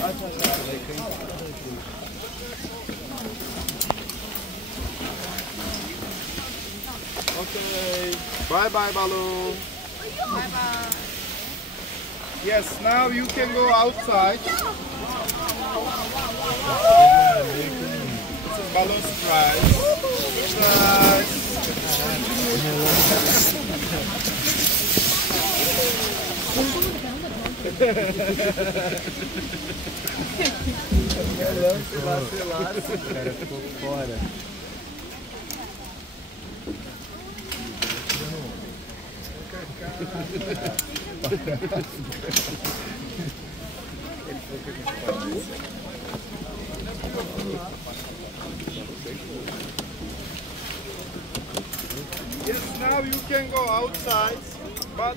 Okay. Bye bye, Balu. Bye bye. Yes, now you can go outside. This is Balu's surprise. O cara ficou fora. Yes, now you can go outside, but